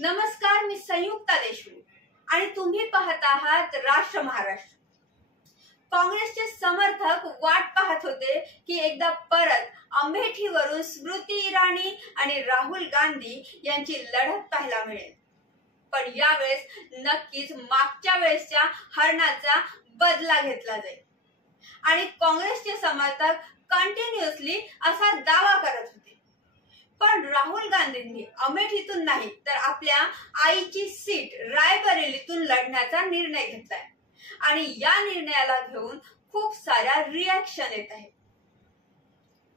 नमस्कार, मी संयुक्ता देशमुख आणि तुम्ही पाहत आहात राष्ट्र महाराष्ट्र। काँग्रेसचे समर्थक वाट पाहत होते की एकदा परत अमेठीवरून स्मृती इराणी आणि राहुल गांधी यांची लढत पाहायला मिळेल, पण यावेळेस नक्कीच मागच्या वेळेसच्या हरणाचा बदला घेतला जाईल आणि काँग्रेसचे समर्थक कंटिन्युअसली असा दावा करत होते। पण राहुल गांधींनी अमेठीतून नाही तर आपल्या आईची सीट रायबरेलीतून लढण्याचा निर्णय घेतलाय आणि या निर्णयाला घेऊन खूप साऱ्या रिॲक्शन येत आहेत।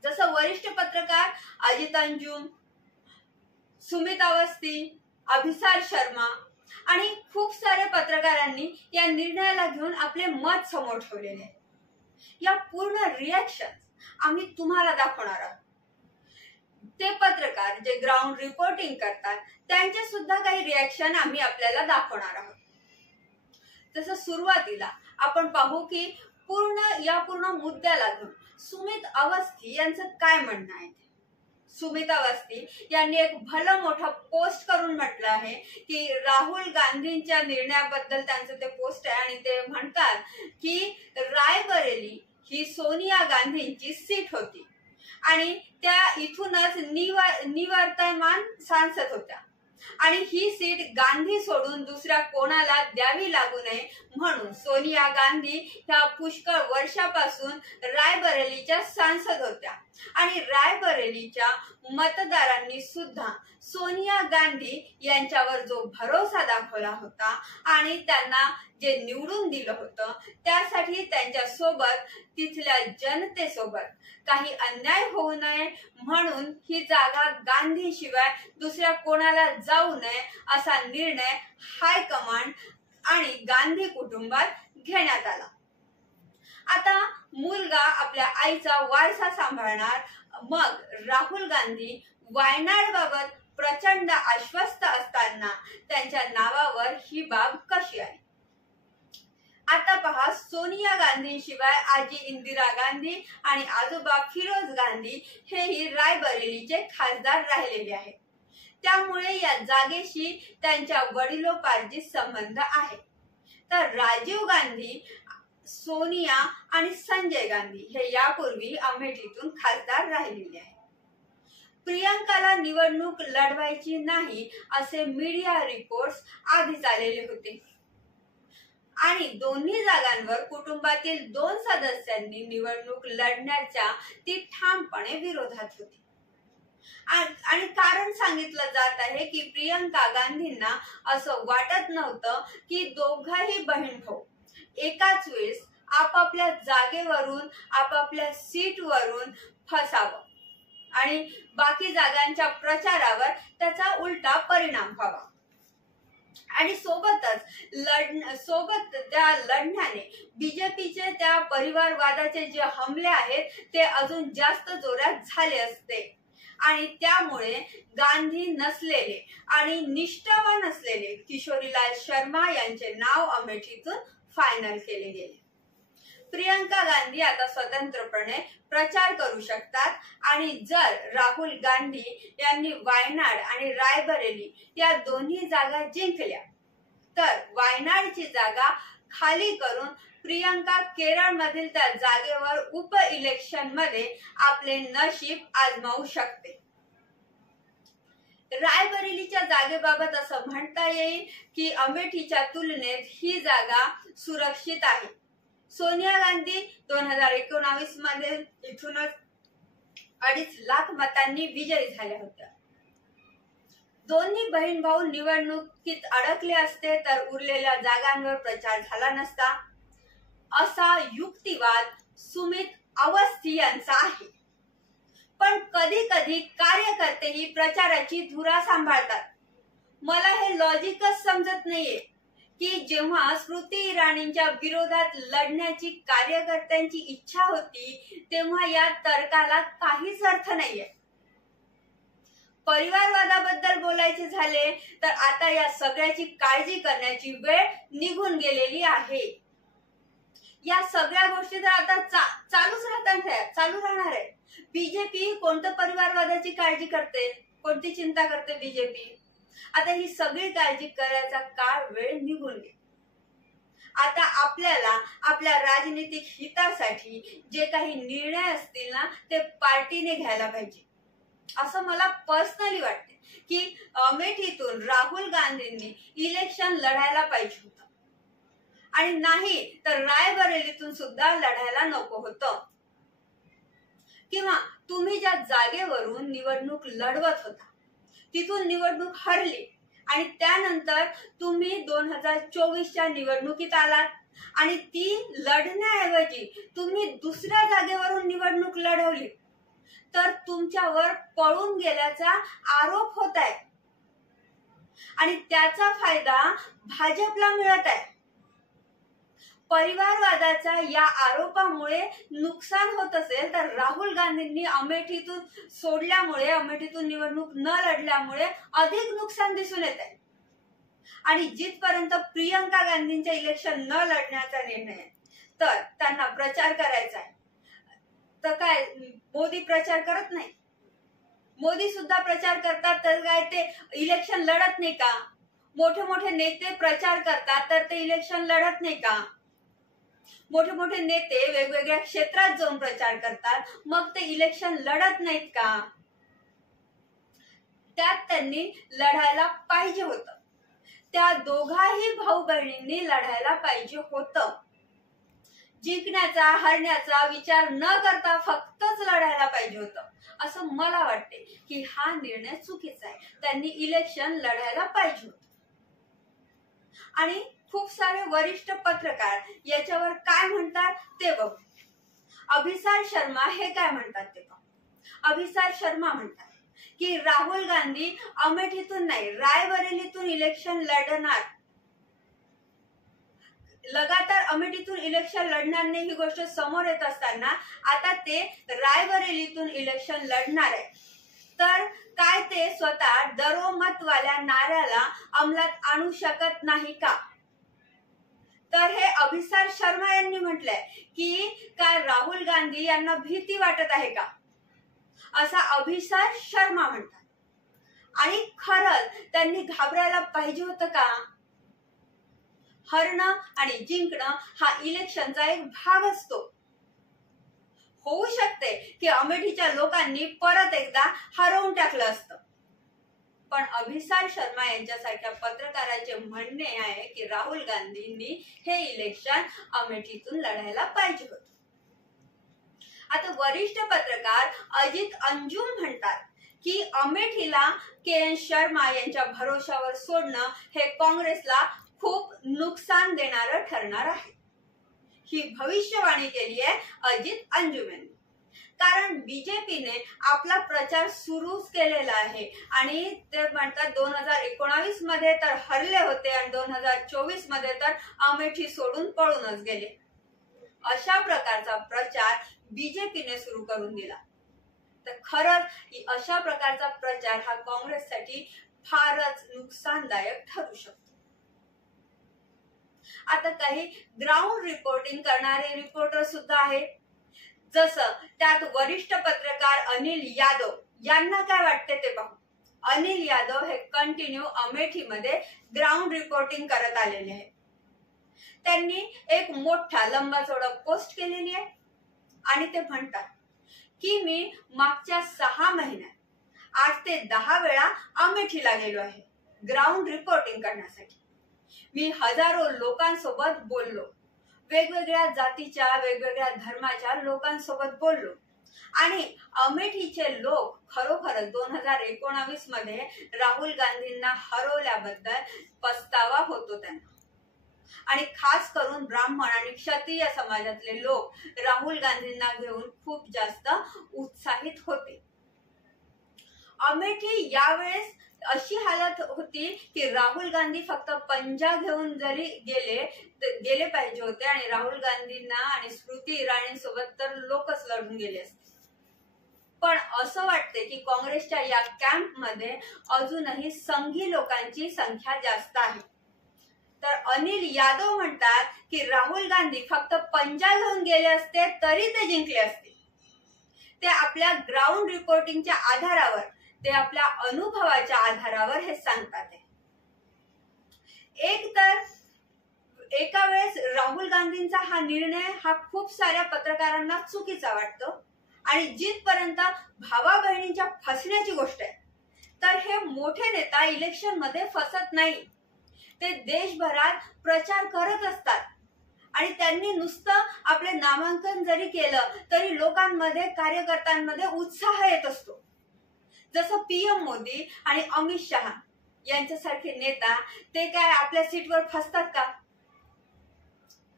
जसं वरिष्ठ पत्रकार अजित अंजुम, सुमित अवस्थी, अभिसार शर्मा आणि खूप सारे पत्रकारांनी या निर्णयाला घेऊन आपले मत समोर ठेवलेले आहे। या पूर्ण रिॲक्शन आम्ही तुम्हाला दाखवणार आहोत। ते पत्रकार जे ग्राउंड रिपोर्टिंग करतात त्यांचे सुद्धा काही रिॲक्शन आम्ही आपल्याला दाखवणार आहोत। जसं सुरुवातीला आपण पाहू की पूर्ण मुद्द्याला घेऊन सुमित अवस्थी यांचं काय म्हणणं आहे। सुमित अवस्थी यांनी एक भलं मोठा पोस्ट करून म्हटलं आहे की राहुल गांधींच्या निर्णयाबद्दल त्यांचं ते पोस्ट आहे आणि ते म्हणतात की रायबरेली ही सोनिया गांधींची सीट होती आणि त्या इथूनच निवर्तमान सांसद होत्या आणि ही सीट गांधी सोडून दुसऱ्या कोणाला द्यावी लागू नये म्हणून सोनिया गांधी ह्या पुष्कळ वर्षापासून रायबरेलीच्या सांसद होत्या आणि रायबरेलीच्या मतदारांनी सुद्धा सोनिया गांधी यांच्यावर जो भरोसा दाखवला होता आणि त्यांना जे निवडून दिलं होतं त्यासाठी त्यांच्या सोबत तिथल्या जनतेसोबत काही अन्याय होऊ नये म्हणून ही जागा गांधी शिवाय दुसऱ्या कोणाला जाऊ नये असा निर्णय हायकमांड आणि गांधी कुटुंबात घेण्यात आला। आता मुलगा आपल्या आईचा वारसा सांभाळणार, मग राहुल गांधी वायनाड बाबत प्रचंड आश्वस्त असताना त्यांच्या नावावर ही बाब कशी आली। आता पहा, सोनिया गांधींशिवाय आजी इंदिरा गांधी आणि आजोबा फिरोज गांधी हेही रायबरेलीचे खासदार राहिलेले आहेत, त्यामुळे या जागेशी त्यांच्या वडिलोपार्जित संबंध आहे। तर राजीव गांधी, सोनिया आणि संजय गांधी हे यापूर्वी अमेठीतून खासदार राहिलेले आहेत। प्रियंकाला निवडणूक लढवायची नाही असे मीडिया रिपोर्ट्स आधीच आलेले होते आणि दोन्ही जागांवर कुटुंबातील 2 सदस्यांनी निवडणूक लढण्याच्या ती ठामपणे विरोधात होती आणि कारण सांगितलं जात आहे की प्रियंका गांधींना असं वाटत नव्हतं की दोघाही बहीण भाऊ एकाच वेळेस आपापल्या जागेवरून आपापल्या सीटवरून फसावं आणि बाकी जागांच्या प्रचारावर त्याचा उलटा परिणाम व्हावा आणि सोबत त्या लढण्याने बीजेपीचे त्या परिवारवादाचे जे हमले आहेत ते अजून जास्त जोरात झाले असते आणि त्यामुळे गांधी नसलेले आणि निष्ठावान असलेले किशोरीलाल शर्मा यांचे नाव अमेठीतून फायनल केले गेले। प्रियंका गांधी आता स्वतंत्रपणे प्रचार करू शकतात आणि जर राहुल गांधी यांनी वायनाड आणि रायबरेली या दोन्ही जागा जिंकल्या तर वायनाडची जागा खाली करून प्रियंका केरळमधील त्या जागेवर उप इलेक्शन मध्ये आपले नशीब आजमावू शकते। रायबरेलीच्या जागेबाबत असं म्हणता येईल की अमेठीच्या तुलनेत ही जागा सुरक्षित आहे। सोनिया गांधी 2019 मध्ये इथूनच 2.5 लाख मतांनी विजयी झाल्या होत्या। दोन्ही बहीण भाऊ निवडणुकीत अडकले असते तर उरलेल्या जागांवर प्रचार झाला नसता असा युक्तिवाद सुमित अवस्थी यांचा आहे। पण कधी कधी कार्यकर्तेही प्रचाराची धुरा सांभाळतात। मला हे लॉजिकच समजत नाहीये की जेव्हा स्मृती इराणींच्या विरोधात लढण्याची कार्यकर्त्यांची इच्छा होती तेव्हा या तर्काला काहीच अर्थ नाहीये। परिवारवादाबद्दल बोलायचे झाले तर आता या सगळ्याची काळजी करण्याची वेळ निघून गेलेली आहे। या सगळ्या गोष्टी तर आता चालू राहणार आहे। बीजेपी कोणत्या परिवारवादाची काळजी करते, कोणती चिंता करते बीजेपी? आता ही सगळी काळजी करायचा काळ वेळ निघून गेला. आता आपल्याला आपल्या राजनीतिक हितासाठी जे काही निर्णय असतील ना ते पार्टीने घ्यायला पाहिजे असं मला पर्सनली वाटते की अमेठीतून राहुल गांधींनी इलेक्शन लढायला पाहिजे होतं आणि नाही तर रायबरेलीतून सुद्धा लढायला नको होतं. किंवा तुम्ही ज्या जागेवरून निवडणूक लढवत होता तिथून निवडणूक हरली आणि त्यानंतर तुम्ही 2024च्या निवडणुकीत आलात आणि ती लढण्याऐवजी तुम्ही दुसऱ्या जागेवरून निवडणूक लढवली तर तुमच्यावर पळून गेल्याचा आरोप होत आहे आणि त्याचा फायदा भाजपला मिळत आहे. परिवारवादाच्या या आरोपामुळे नुकसान होत असेल तर राहुल गांधींनी अमेठीतून सोडल्यामुळे अमेठीतून निवडणूक न लढल्यामुळे अधिक नुकसान दिसून येत आहे. आणि जिथपर्यंत प्रियंका गांधींच्या इलेक्शन न लढण्याचा निर्णय आहे तर त्यांना प्रचार करायचा आहे तर काय मोदी प्रचार करत नाही? मोदी सुद्धा प्रचार करतात तर काय ते इलेक्शन लढत नाही का? मोठे मोठे नेते प्रचार करतात तर ते इलेक्शन लढत नाही का? मोठे मोठे नेते वेगवेगळ्या क्षेत्रात जाऊन प्रचार करतात मग ते इलेक्शन लढत नाहीत का? त्यात त्यांनी लढायला पाहिजे होतं. त्या दोघाही भाऊ बहिणींनी लढायला पाहिजे होतं. जिंकण्याचा हरण्याचा विचार न करता फक्तच लढायला पाहिजे होतं असं मला वाटते की हा निर्णय चुकीचा आहे. त्यांनी इलेक्शन लढायला पाहिजे होतं. आणि खूप सारे वरिष्ठ पत्रकार याच्यावर काय म्हणतात ते बघू. अभिसार शर्मा हे काय म्हणतात ते पाहू. अभिसार शर्मा म्हणतात की राहुल गांधी अमेठीतून नाही रायबरेलीतून इलेक्शन लढणार. लगातार अमेठीतून इलेक्शन लढणार नाही ही गोष्ट समोर येत असताना आता ते रायबरेलीतून इलेक्शन लढणार आहे. तर काय ते स्वतः डरो मत वाल्या नाऱ्याला अंमलात आणू शकत नाही का? तर हे अभिसार शर्मा यांनी म्हटलंय की काय राहुल गांधी यांना भीती वाटत आहे का असा अभिसार शर्मा म्हणतात. आणि खरंच त्यांनी घाबरायला पाहिजे होतं का? हरणं आणि जिंकणं हा इलेक्शनचा एक भाग असतो. होऊ शकते की अमेठीच्या लोकांनी परत एकदा हरवून टाकलं असतं पण अभिसार शर्मा यांच्यासारख्या पत्रकाराचे म्हणणे आहे की राहुल गांधींनी हे इलेक्शन अमेठीतून लढायला पाहिजे होतं. आता वरिष्ठ पत्रकार अजित अंजुम म्हणतात की अमेठीला के.एन. शर्मा यांच्या भरोशावर सोडणं हे काँग्रेसला खूप नुकसान देणारं ठरणार आहे. ही भविष्यवाणी केली आहे अजित अंजुम यांनी. कारण बीजेपीने आपला प्रचार सुरूच केलेला आहे आणि ते म्हणतात 2019 मध्ये तर हरले होते आणि 2024 मध्ये तर अमेठी सोडून पळूनच गेले. अशा प्रकारचा प्रचार बीजेपीने सुरू करून दिला तर खरंच अशा प्रकारचा प्रचार हा काँग्रेससाठी फारच नुकसानदायक ठरू शकतो. आता काही ग्राउंड रिपोर्टिंग करणारे रिपोर्टर सुद्धा आहेत. जसं त्यात वरिष्ठ पत्रकार अनिल यादव यांना काय वाटते ते पाहू. अनिल यादव हे कंटिन्यू अमेठीमध्ये ग्राउंड रिपोर्टिंग करत आलेले आहेत. त्यांनी एक मोठा लंबा चौडा पोस्ट केलेली आहे आणि ते म्हणतात की मी मागच्या 6 महिन्यात 8 ते 10 वेळा अमेठीला गेलो आहे ग्राउंड रिपोर्टिंग करण्यासाठी. मी हजारो लोकांसोबत बोललो, वेगवेगळ्या जातीच्या वेगवेगळ्या धर्माच्या लोकांसोबत बोललो आणि अमेठीचे लोक खरोखरच 2019 मध्ये राहुल गांधींना हरवल्याबद्दल पस्तावा होतो त्यांना. आणि खास करून ब्राह्मण आणि क्षत्रिय समाजातले लोक राहुल गांधींना घेऊन खूप जास्त उत्साहित होते. अमेठी यावेळेस अशी हालत होती की राहुल गांधी फक्त पंजा घेऊन जरी गेले पाहिजे होते आणि राहुल गांधींना आणि स्मृती इराणींसोबत तर लोकच लढून गेले असते. पण असं वाटते की काँग्रेसच्या या कॅम्पमध्ये अजूनही संघी लोकांची संख्या जास्त आहे. तर अनिल यादव म्हणतात की राहुल गांधी फक्त पंजा घेऊन गेले असते तरी ते जिंकले असते. ते आपल्या ग्राउंड रिपोर्टिंगच्या आधारावर ते आपल्या अनुभवाच्या आधारावर हे सांगतात. एक तर एका वेळेस राहुल गांधींचा हा निर्णय हा खूप साऱ्या पत्रकारांना चुकीचा वाटतो आणि जिथपर्यंत भावा बहिणींच्या फसण्याची गोष्ट आहे तर हे मोठे नेता इलेक्शन मध्ये फसत नाही. ते देशभरात प्रचार करत असतात आणि त्यांनी नुसतं आपले नामांकन जरी केलं तरी लोकांमध्ये कार्यकर्त्यांमध्ये उत्साह येत असतो. जसं पीएम मोदी आणि अमित शहा यांच्यासारखे नेता ते काय आपल्या सीटवर फसतात का?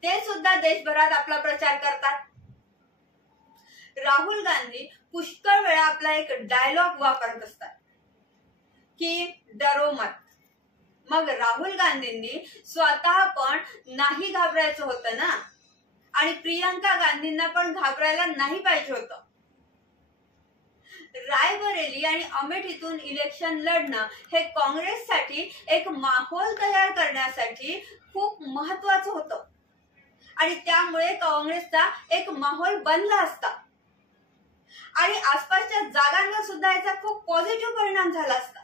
ते सुद्धा देशभरात आपला प्रचार करतात. राहुल गांधी पुष्कळ वेळा आपला एक डायलॉग वापरत असतात की डरो मत. मग राहुल गांधींनी स्वतः पण नाही घाबरायचं होतं ना आणि प्रियंका गांधींना पण घाबरायला नाही पाहिजे होतं. रायबरेली आणि अमेठीतून इलेक्शन लढणं हे काँग्रेससाठी एक माहोल तयार करण्यासाठी खूप महत्वाचं होतं आणि त्यामुळे काँग्रेसचा एक माहोल बनला असता आणि आसपासच्या जागांवर सुद्धा याचा खूप पॉझिटिव्ह परिणाम झाला असता.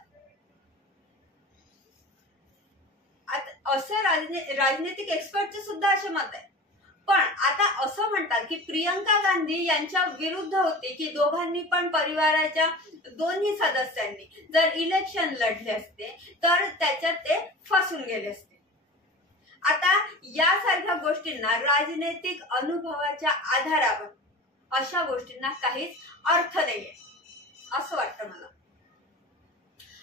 असं राजनीतिक एक्सपर्टचे सुद्धा असे मत आहे. पण आता असं म्हणतात की प्रियंका गांधी यांच्या विरुद्ध होती की दोघांनी पण परिवाराच्या दोन्ही सदस्यांनी जर इलेक्शन लढले असते तर त्याच्यात ते फसून गेले असते. आता यासारख्या गोष्टींना राजनैतिक अनुभवाच्या आधारावर अशा गोष्टींना काहीच अर्थ नाहीये असं वाटतं मला.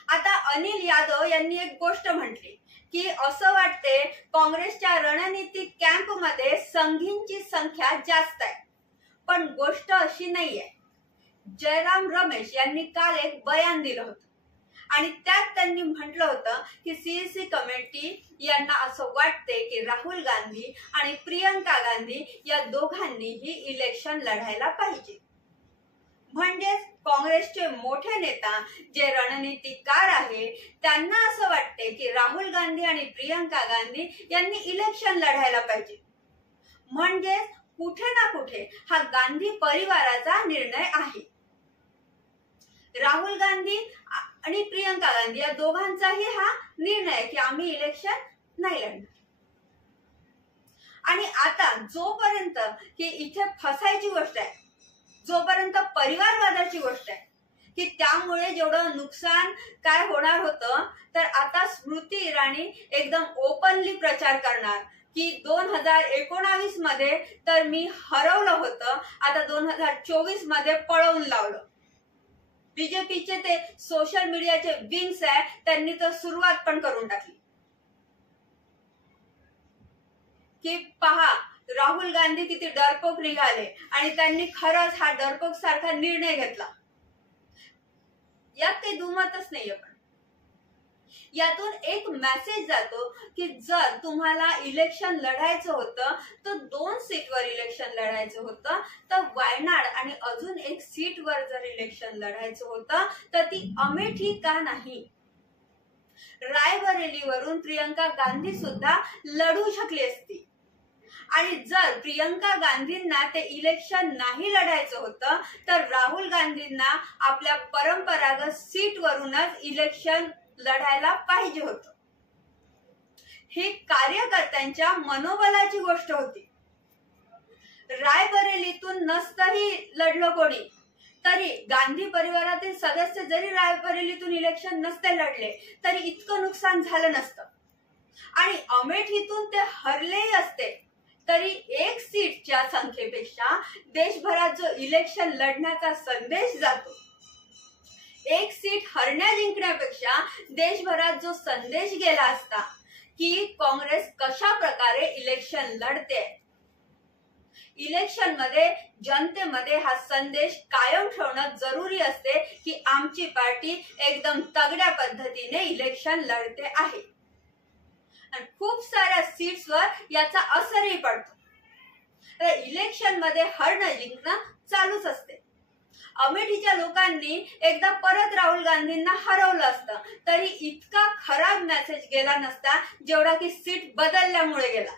आता अनिल यादव यांनी एक गोष्ट म्हटली की असं वाटते काँग्रेसच्या रणनीतिक कॅम्प मध्ये संघींची संख्या जास्त आहे, पण गोष्ट अशी नाहीये. जयराम रमेश यांनी काल एक बयान दिलं होतं आणि त्यात त्यांनी म्हटलं होतं की सीईसी कमिटी यांना असं वाटते की राहुल गांधी आणि प्रियंका गांधी या दोघांनीही इलेक्शन लढायला पाहिजे. म्हणजेच काँग्रेसचे मोठे नेता जे रणनीतिकार आहे त्यांना असं वाटते की राहुल गांधी आणि प्रियंका गांधी यांनी इलेक्शन लढायला पाहिजे. म्हणजेच कुठे ना कुठे हा गांधी परिवाराचा निर्णय आहे. राहुल गांधी आणि प्रियंका गांधी या दोघांचाही हा निर्णय आहे की आम्ही इलेक्शन नाही लढणार. आणि आता जोपर्यंत की इथे फसायची गोष्ट आहे, जोपर्यंत परिवारवादाची गोष्ट आहे की त्यामुळे जेवढं नुकसान काय होणार होतं तर आता स्मृती इराणी एकदम ओपनली प्रचार करणार की 2019 मध्ये तर मी हरवलं होतं, आता 2024 मध्ये पळवून लावलं. बीजेपीचे ते सोशल मीडियाचे विंग्स आहे त्यांनी तर सुरुवात पण करून टाकली की पहा राहुल गांधी किती डरपोक निघाले आणि त्यांनी खरंच हा डरपोक सारखा निर्णय घेतला. यात काही दुमतच नाहीये. पण यातून एक मेसेज जातो की जर तुम्हाला इलेक्शन लढायचं होतं तर 2 सीटवर इलेक्शन लढायचं होतं तर वायनाड आणि अजून एक सीटवर जर इलेक्शन लढायचं होतं तर ती अमेठी का नाही. रायबरेलीवरून प्रियंका गांधी सुद्धा लढू शकली असती आणि जर प्रियंका गांधींना ते इलेक्शन नाही लढायचं होतं तर राहुल गांधींना आपल्या परंपरागत सीटवरूनच इलेक्शन लढायला पाहिजे होतं. ही कार्यकर्त्यांच्या मनोबलाची गोष्ट होती. रायबरेलीतून नसतंही लढलं कोणी तरी गांधी परिवारातील सदस्य जरी रायबरेलीतून इलेक्शन नसते लढले तरी इतकं नुकसान झालं नसतं आणि अमेठीतून ते हरलेही असते तरी एक सीटच्या संख्येपेक्षा देशभरात जो इलेक्शन लढण्याचा संदेश जातो, एक सीट हरण्या जिंकण्यापेक्षा देशभरात जो संदेश गेला असता की काँग्रेस कशा प्रकारे इलेक्शन लढते, इलेक्शन मध्ये जनतेमध्ये हा संदेश कायम ठेवणं जरुरी असते की आमची पार्टी एकदम तगड्या पद्धतीने इलेक्शन लढते आहे आणि खूप साऱ्या सीट्सवर याचा असरही पडतो. तर इलेक्शन मध्ये हरणं जिंकणं चालूच असते. अमेठीच्या लोकांनी एकदा परत राहुल गांधींना हरवलं असतं तरी इतका खराब मेसेज गेला नसता जेवढा की सीट बदलल्यामुळे गेला.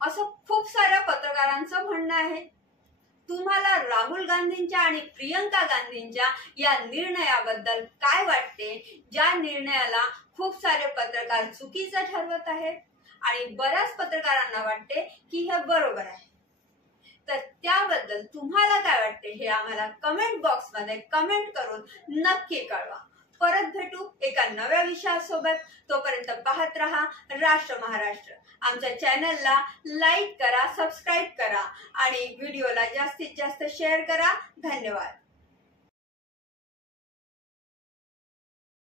असं खूप साऱ्या पत्रकारांचं म्हणणं आहे. तुम्हाला राहुल गांधींच्या आणि प्रियंका गांधींच्या या निर्णयाबद्दल काय वाटते, ज्या निर्णयाला खूप सारे पत्रकार चुकीचं ठरवत आहेत आणि बऱ्याच पत्रकारांना वाटते की हे बरोबर आहे। तर त्याबद्दल तुम्हाला काय वाटते हे आम्हाला कमेंट बॉक्स मध्ये कमेंट करून नक्की कळवा। परत भेटू एका नव्या विषयासोबत। तोपर्यंत पाहत रहा राष्ट्र महाराष्ट्र। आमच्या चॅनलला लाईक करा, सबस्क्राईब करा आणि व्हिडिओला जास्तीत जास्त शेअर करा। धन्यवाद।